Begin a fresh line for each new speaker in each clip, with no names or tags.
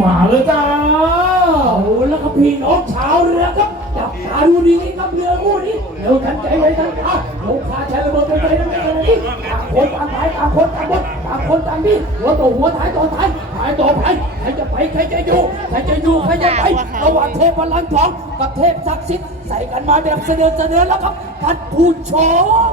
มาเลยจ้าโอ้แล้วก็พี่น้องชาวเรือครับจับตาดูดีๆครับเรือคู่นี้เร็วทันใจไว้ทันตาลงคาใช้ระเบิดเป็นไปทั้งนั้นเลยต่างคนต่างไปต่างคนต่างบดต่างคนต่างนี่หัวต่อหัวท้ายต่อท้ายท้ายต่อท้ายใครจะไปใครจะอยู่ใครจะอยู่ใครจะไประหว่างเทพพลังทองกับเทพศักดิ์สิทธิ์ใส่กันมาแบบเสนอเสนอแล้วครับท่านผู้ชม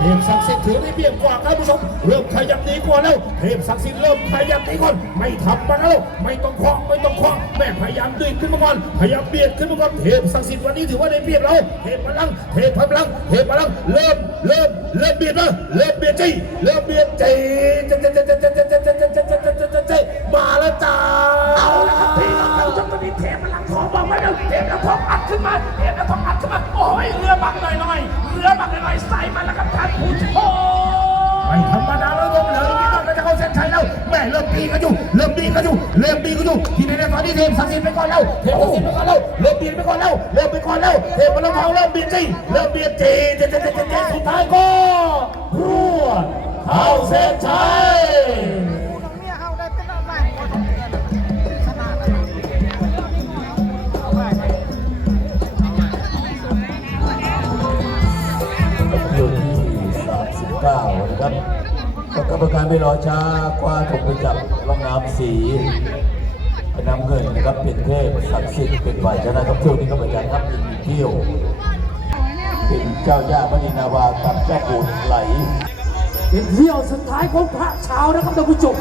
เทพศักดิ์สิทธิ์ถือได้เป
รียบกว่าครับผู้ชมเริ่มขยับหนีกว่าแล้วเทพศักดิ์สิทธิ์เริ่มขยับหนีก่อนไม่ทำมาแล้วไม่ต้องคล้องไม่ต้องคล้องแม่พยายามดึงขึ้นมาก่อนพยายามเบียดขึ้นมาก่อนเทพศักดิ์สิทธิ์วันนี้ถือว่าได้เปรียบเราเทพพลังเทพพลังเทพพลังเริ่มเริ่มเริ่มเบียดแล้วเริ่มเบียดจีเริ่มเบียดจีจะจะจะจะจะจะจะจะจะจะจะจะจมาแล้วจ้า
เทพพลังทองบอกมาแล้เทพพลังทองอัดขึ้นมาเทพพลังทองอัดขึ้นมา โอ้ยเรือบักหน่อยๆเรือบักหน่อยๆใส่มาแล้วครับท่านผู้ชม
ไม่ธรรมดาแล้วลมเหลือนี่ต้องจะเข้าเส้นชัยแล้วแม่เริ่มตีกันอยู่เริ่มตีกันอยู่เริ่มตีกันอยู่ที่ในตอนนี้เทพศักสิทธิ์ไปก่อนแล้วเทพศักสิทธิ์ไปก่อนแล้วเริ่มบียดไปก่อนแล้วเริ่มไปก่อนแล้วเทพพลังทองเริ่มเบียดจีเริ่มเบียดจีเจ๊เจ๊เจ๊เจ๊สุดท้ายก็รัวเข้าเส้นชัย
ไม่
รอช้ากว่าถูกไปจับลองน้ำสีเป็นน้ำเงินนะครับเป็นเทพศักดิ์สิทธิ์เป็นฝ่ายชนะครับเที่ยวนี้ก็เหมือนกันครับอีกเที่ยว เป็นเจ้าย่ามณีนาวากับเจ้าปู่ไหล
เป็นเที่ยวสุดท้ายของพระเช้านะครับท่านผู้ชม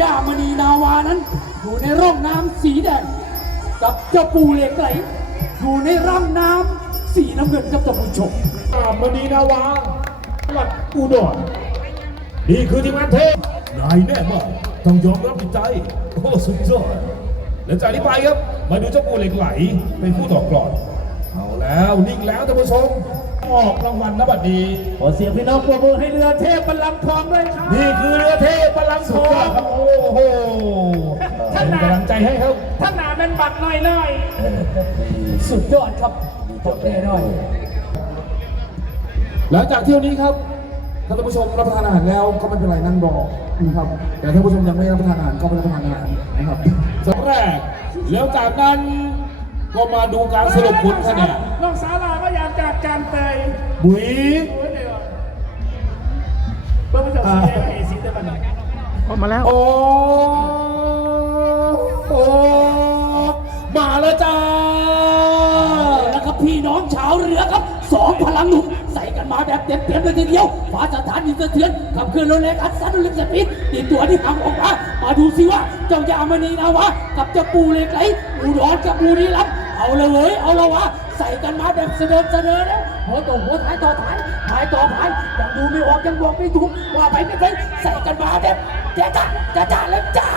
ย่ามณีนาวานั้น อยู่ในร่องน้ำสีแดงกับเจ้าปูเหล็กไหลอยู่ในร่องน้ำสีน้ำเงินครับท่านผู้ชม
มณีนาวาจังหวัดอุดร นี่คือทีมงานเทพนายแน่มากต้องยอมรับในใจ โอ้สุดยอดแล้วจากนี้ไปครับ มาดูเจ้าปูเหล็กไหลเป็นผู้ต่อกลอนเอาแล้วนิ่งแล้วท่านผู้ชมออกรางวัลนบัดนี้
ขอเสียงพี่น้องปรบมือให้เรือเทพบรรลังก์ทองด้วยครับ
นี่คือเรือเทพพลังทองครับโอ้โหเป็นกำลังใจให้ครับ
ท่านหนาเป็นบักหน่อยหน่อยสุดยอดครับปรบมือหน่อย
หลังจากเที่ยวนี้ครับ ถ้าท่านผู้ชมรับประทานอาหารแล้วก็ไม่เป็นไรนั่งรอนะครับแต่ถ้าผู้ชมยังไม่รับประทานอาหารก็ไม่รับประทานอาหารนะครับสำแรกแล้วจากนั้นก็มาดูการสรุปผลคะแนน
น้องสาลาก็อยากจากการเตย
บุย
โอ้ยเดี๋ยวเพื่อนผู้ชมสีแดงให้สีเดียวกันหน่อย
ออกมาแล้ว
โอ้โอ้มาแล้วจ้า
แล้วครับพี่น้องชาวเรือครับ สองพลังหนุ่มใส่กันมาแบบเต็มเต็มๆเลยทีเดียวฟ้าสถานดินสะเทือนขับเคลื่อนรถเล็กอัดซัดลิมสปีดตีตัวที่พังออกมามาดูสิว่าเจ้ายามณีนาวะกับเจ้าปูเหล็กไหลอูดอนกับปูนีรับเอาเลยเว้ยเอาละวะใส่กันมาแบบเสนอเสนอแล้วหัวต่อหัวท้ายต่อท้ายท้ายต่อท้ายยังดูไม่ออกยังบอกไม่ถูกว่าไปไม่ไปใส่กันมาแบบจ้าจ้าจ้าจ้าแล้วจ้า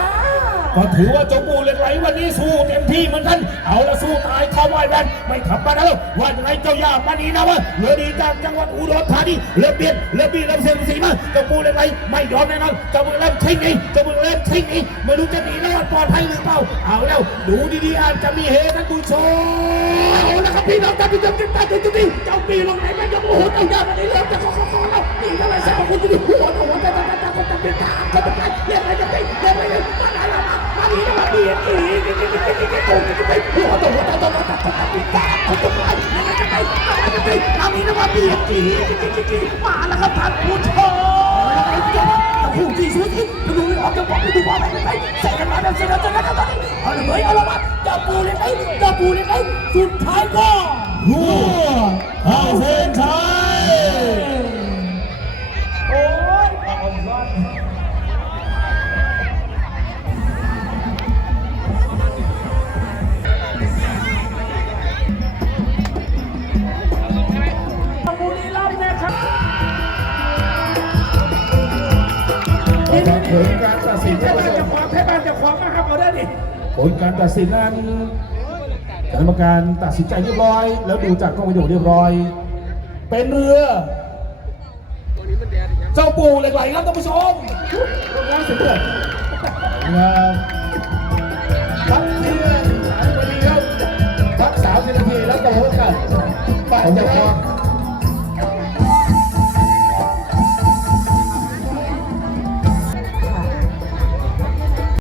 ก็ถือว่าเจ้าปูเหล็กไหลวันนี้สู้เต็มที่เหมือนกัน เอาละสู้ตายเข้าไหวแวนไม่ทำมาแล้วว่ายังไงเจ้าย่ามณีนะวะเรือดีจากจังหวัดอุดรธานีเริ่มเบียดเริ่มบีเริ่มเสียงสีมาเจ้าปูเหล็กไหลไม่ยอมแน่นอนเจ้ามือเริ่มทิ้งนีเจ้ามือเริ่มทิ้งนีไม่รู้จะหนีรอดปลอดภัยหรือเปล่า เอาแล้วดูดีๆอาจจะมีเฮท่านผู้ชม
เอาละครับพี่น้องท่านผู้ชมที่ตาจุดจุดนี้เจ้าปีลงไหนไม่ยอมโอ้โหเจ้าย่ามันได้เริ่มจะขอขอขอแล้วนี่เท่าไหร่แสนคุณจะมีหัวหัวตาตาตาตาตาตาเป็นตาก็ต้องไปเรียกอะไรจะไปเรียกอะไรจะมาไหนละ มาแล้วครับท่านผู้ชมผู้ที่ซื้อที่ดูไม่ออกจะบว่าไม่ไปใส่กันมาแบบเสร็จแล้วจะนัดกันตอนนี้เอาเลยเฮ้ยเอาละมาจะปูเลยไอ้จะปูเลยไอ้สุดท้ายก็
ห้วเอาเส้นชัย ครับผลการตัดสิน
ให้บ้านจะขวางให้บ้านจะขวางมาครับเอาได้ดิ
ผลการตัดสินนั้นคณะกรรมการตัดสินใจเรียบร้อย แล้วดูจากกล้องวิดีโอเรียบร้อย เป็นเรือ
เจ้าปู่เหล็กไหลครับท่านผู้ชม
น้ำเสือครับพักเที่ยงสายพอดีครับพักสามสิบนาทีแล้วก็พบกันฝ่ายเจ้าภา